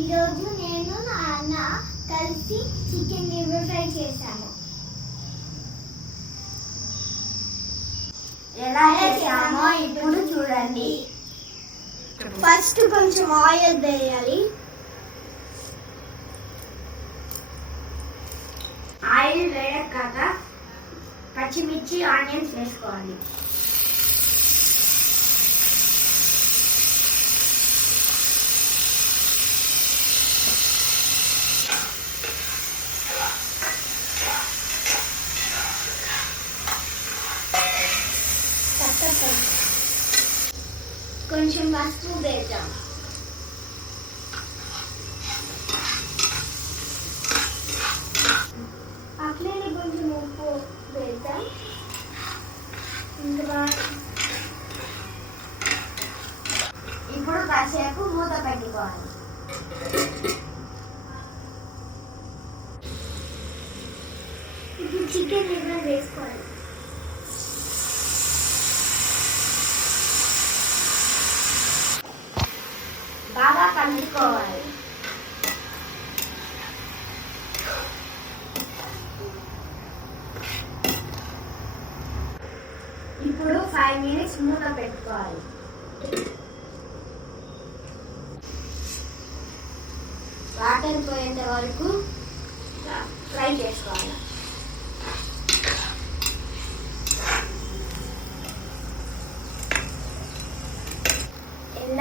ఈరోజు నేను నా అన్న కలిసి చికెన్ లివర్ ఫ్రై చేశాము. ఎలా చేసామో ఇప్పుడు చూడండి. ఫస్ట్ కొంచెం ఆయిల్ వేయాలి. ఆయిల్ వేడకాక పచ్చిమిర్చి ఆనియన్స్ వేసుకోవాలి. కొంచెం పసుపు వేద్దాం. అట్లనే కొంచెం ఉప్పు వేద్దాం. ఇంకా ఇప్పుడు కాసేపు మూత పెట్టుకోవాలి. ఇప్పుడు చికెన్ లివర్ వేసుకోవాలి బాగా కలుపుకోవాలి ఇప్పుడు ఫైవ్ మినిట్స్ మూత పెట్టుకోవాలి. వాటర్ పోయేంత వరకు ఫ్రై చేసుకోవాలి.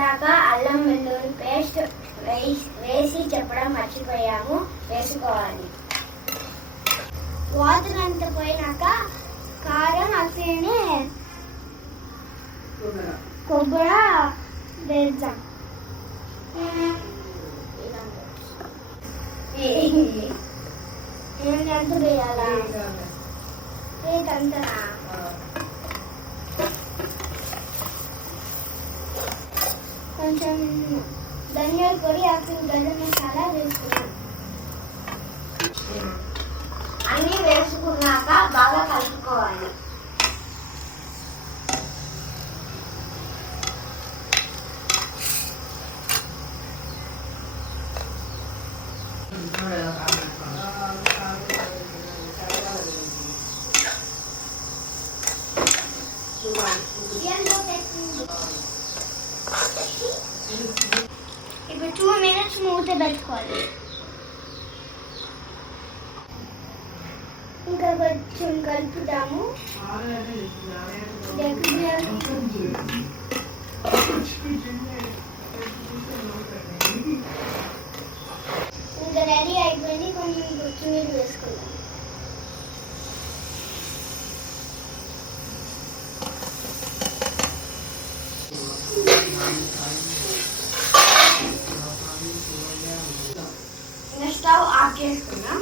ఇందాక అల్లం వెల్లుల్లి పేస్ట్ వేసి వేసి చెప్పడం మర్చిపోయాము. వేసుకోవాలి. వాటర్ అంతా పోయినాక కారం అట్లనే కొబ్బరి. వేద్దాం. ఏంటి అంత వేయాలా? ఏంటంతనా కొంచెం ధనియాల పొడి అప్పుడు గరం మసాలా వేసుకున్నాం అన్నీ వేసుకున్నాక బాగా కలుపుకోవాలి ఇప్పుడు టూ మినిట్స్ మూత పెట్టుకోవాలి. ఇంకా కొంచెం కలుపుతాము ఇంకా రెడీ అయిపోయింది. కొంచెం కొత్తిమీర వేసుకుందాం. Thank you. చేసుకున్నాం